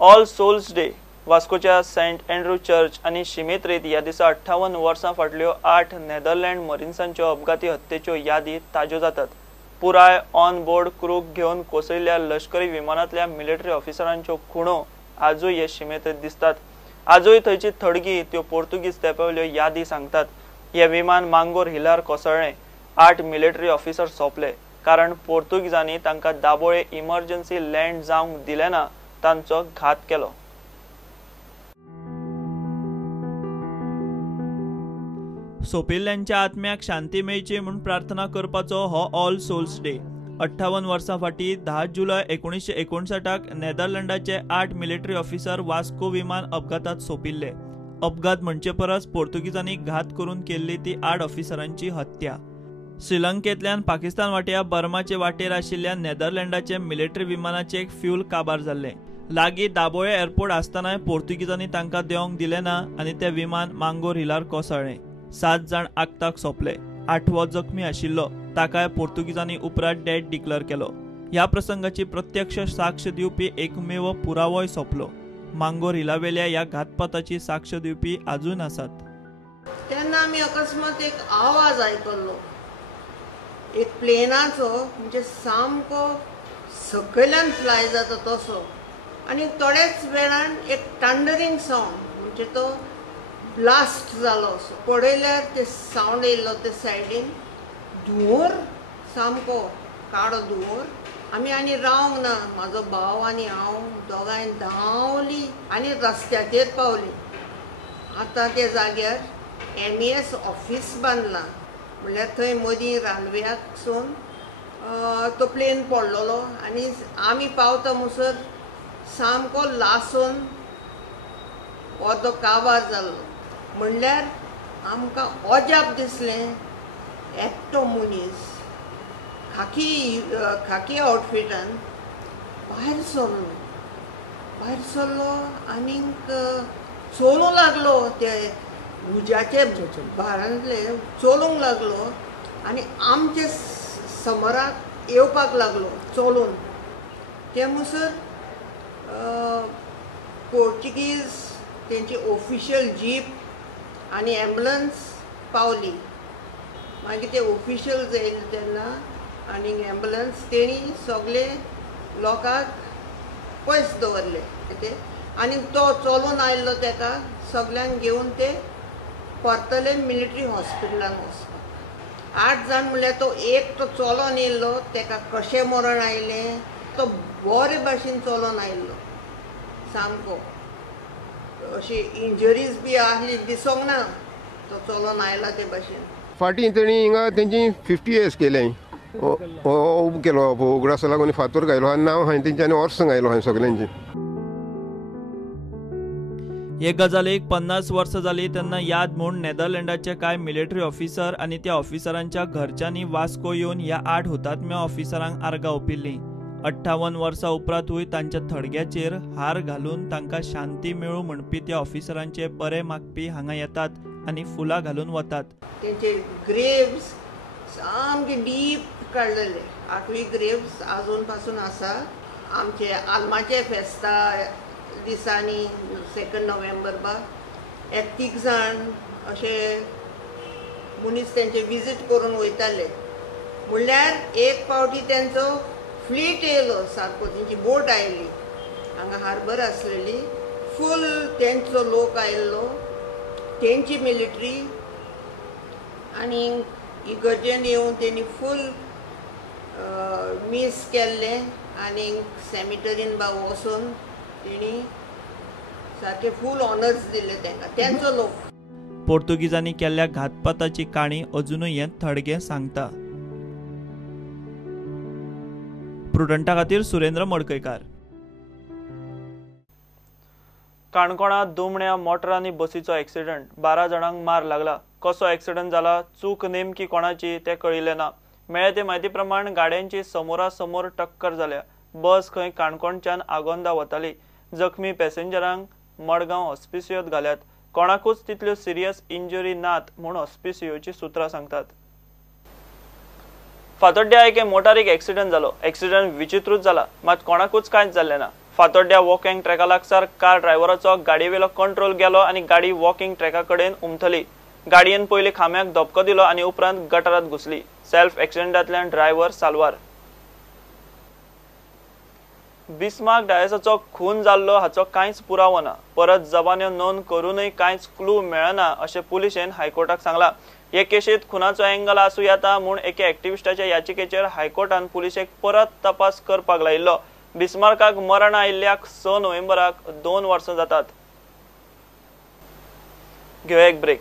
All Souls Day वास्कोच्या Saint Andrew church आणि शिमेत रेत ह्या दिसा 58 वर्सां फाटल्यो 8 नेदरलँड मरीन्सांच्यो अपघाती हत्येच्यो यादी ताज्यो जातात। पुराय ऑन बोर्ड क्रूक घेवन कोसळिल्ल्या लष्करी विमानांतल्या मिलिटरी ऑफिसरांच्यो खुणो आजूय हे शिमेत दिसतात। आजूय थंयची थडगी त्यो पोर्तुगीज तेंपावल्यो यादी सांगतात। हे विमान मांगोर हिलार कोसळ्ळें। 8 मिलिटरी ऑफिसर सोंपले कारण पोर्तुगीजांनी तांकां दाबोळे इमर्जन्सी लँड जावंक दिले ना तांचो घात केलो। सोंपिल्ल्यांच्या आत्म्याक शांती मेळची म्हूण प्रार्थना करपाचो हो ऑल सोल्स डे। 58 वर्सां फाटीं 10 जुलय 1959 नेदरलँडाचे 8 मिलिटरी ऑफिसर वास्को विमान अपघातात सोंपिल्ले। अपघात म्हणचे परस पोर्तुगीजांनी घात करून केल्ली ती 8 ऑफिसरांची हत्या। श्रीलंकेंतल्यान पाकिस्तान वाट्या बर्माचे वाटेर आशिल्ल्या नेदरलँडाचे मिलिटरी विमानाचे फ्यूल काबार जाल्ले। लागीं दाबोळे एअरपोर्ट आसतनाय पोर्तुगीजांनी तांकां देंवक दिलें ना आनी तें विमान मांगोर हिलार कोसळ्ळें। 7 जाण आगताक सोंपले। 8वो जखमी आशिल्लो ताकाय पोर्तुगीजांनी उपरांत डेड डिक्लेअर केलो। ह्या प्रसंगाची प्रत्यक्ष साक्ष दिवपी एकमेव पुरावोय सोंपलो। मांगोर हिलावेल्या ह्या घातपाताची साक्ष दिवपी अजून आसात। तेन्ना आमी अकस्मात एक आवाज आयकल्लो, एक प्लेनाचो, म्हणजे सामको सकयल्यान फ्लाय जाता तसो, आनी थोड्याच वेळान एक थंडरिंग सावंड, म्हणजे तो ब्लास्ट जालो असो। पळयल्यार ते सावंड येयल्लो ते सायडीन धुंवर, सामको काळो धुंवर। आमी आनी रावंक ना, म्हाजो भाव आनी हांव दोगांय धांवली आनी रस्त्याचेर पावली। आतां ते जाग्यार MES ऑफिस बांदलां, म्हणल्यार थंय मदीं रानवेयाकसून तो प्लेन पडलेलो आनी आमी पावता म्हणसर सामको लासून हो तो काबार जाल्लो। म्हणल्यार आमकां अजाप दिसलें, एकटो मनीस खाकी आउटफिटान भायर सरलो आनीक चलूंक लागलो, ते उज्याचे भारांतले चलूंक लागलो आनी आमचे समोराक येवपाक लागलो चलून। ते म्हणसर पोर्तुगीज तेंची ऑफिशियल जीप आनी एम्बुलन्स पावली। मागीर ते ऑफिशियल्स येयले तेन्ना आनी एम्बुलन्स तेणी सगळे लोकांक पयस दवरले ते, आनी तो चलून आयल्लो तेका सगळ्यांक घेवन ते परतले मिलिटरी हॉस्पिटलान वचपाक। 8 जाण म्हणल्यार तो एकटो चलोन येयल्लो, तेका कशें मरण आयलें, तो बरे भाशेन चलोन आयल्लो, सामको अशी इंजरीज बी आहली दिसोंक ना, तो चलोन आयला ते भाशेन। फाटीं तेणी हिंगा तेंची 50 years केलें, उबो केलो उगडासा लागून फातर घायलो आनी नांव हांवें तेंच्यांनी वर्सां घायलो हांवें सगल्यांची। हे गजालीक 50 वर्सां जाली तेन्ना याद म्हूण नेदरलँडाचे कांय मिलिटरी ऑफिसर आनी त्या ऑफिसरांच्या घरच्यांनी वास्को येवन ह्या 8 हुतात्म्या ऑफिसरांक आर्गां ओंपिल्लीं। 58 वर्सां उपरांतूय तांच्या थडग्याचेर हार घालून तांकां शांती मेळूं म्हणपी त्या ऑफिसरांचे बरे मागपी हांगा येतात आनी फुलां घालून वतात। तेंचे ग्रेव्स सामके डीप काडलेले, 8 ग्रेव्स अजून पासून आसा। आमचे आल्माचे फेस्ता दिसांनी 2 नोव्हेंबर एक 3 जाण अशे मनीस तेंचे विजीट करून वयताले। म्हणल्यार एक फावटी तेंचो फ्लीट येयलो, सारको तेंची बोट आयली, हांगा हार्बर आसलेली, फूल तेंचो लोक आयिल्लो, तेंची मिलिटरी, आनी इगर्जेन येवन तेणी फूल मीस केल्लें आनी सेमिटरीन वचून तेणी सारके फूल ऑनर्स दिले तांकां, तेंचो लोक। पोर्तुगीजांनी केल्ल्या घातपाताची काणी अजुनूय हें थडगें सांगता। प्रुडंटा खातीर सुरेंद्र मडकयकार। काणकोणांत दुमण्या मोटर आनी बसीचो एक्सिडंट, 12 जाणांक मार लागला। कसो एक्सिडंट जाला, चूक नेमकी कोणाची तें कळिल्लें ना। मेळ्ळे ते म्हायती प्रमाण गाड्यांची समोरासमोर टक्कर जाल्या। बस खंय काणकोणच्यान आगोंदा वताली। जखमी पॅसेंजरांक मडगांव हॉस्पिसियोत घाल्यात। कोणाकूच तितल्यो सिरियस इंजरी नात म्हूण हॉस्पिसियोची सुत्रां सांगतात। फातोड्ड्या एके मोटारीक एक्सिडंट जालो। एक्सिडंट विचित्रूच जाला, मात कोणाकूच कांयच जाल्लें ना। फातोड्ड्या वॉकिंग ट्रॅका लागसार कार ड्रायव्हराचो गाडयेवेलो कंट्रोल गेलो आनी गाडी वॉकिंग ट्रॅका कडेन उमथली। गाडयेन पयलीं खांब्याक धपको दिलो आनी उपरांत गटारांत घुसली। सेल्फ एक्सिडेंटांतल्यान ड्रायव्हर साल्वार। बिस्मार्क डायसाचो खून जाल्लो हाचो कांयच पुरावो ना। परत जबान्यो नोंद करूनय कांयच क्लू मेळना अशें पुलिशेन हायकोर्टाक सांगलां। हे केशीत खुनाचो एंगल आसूं येता म्हूण एके एक्टिविस्टाच्या याचिकेचेर हायकोर्टान पुलिशेक परत तपास करपाक लायिल्लो। बिस्मार्काक मरण आयिल्ल्याक 6 नोव्हेंबराक 2 वर्सां जातात। घेवया एक ब्रेक।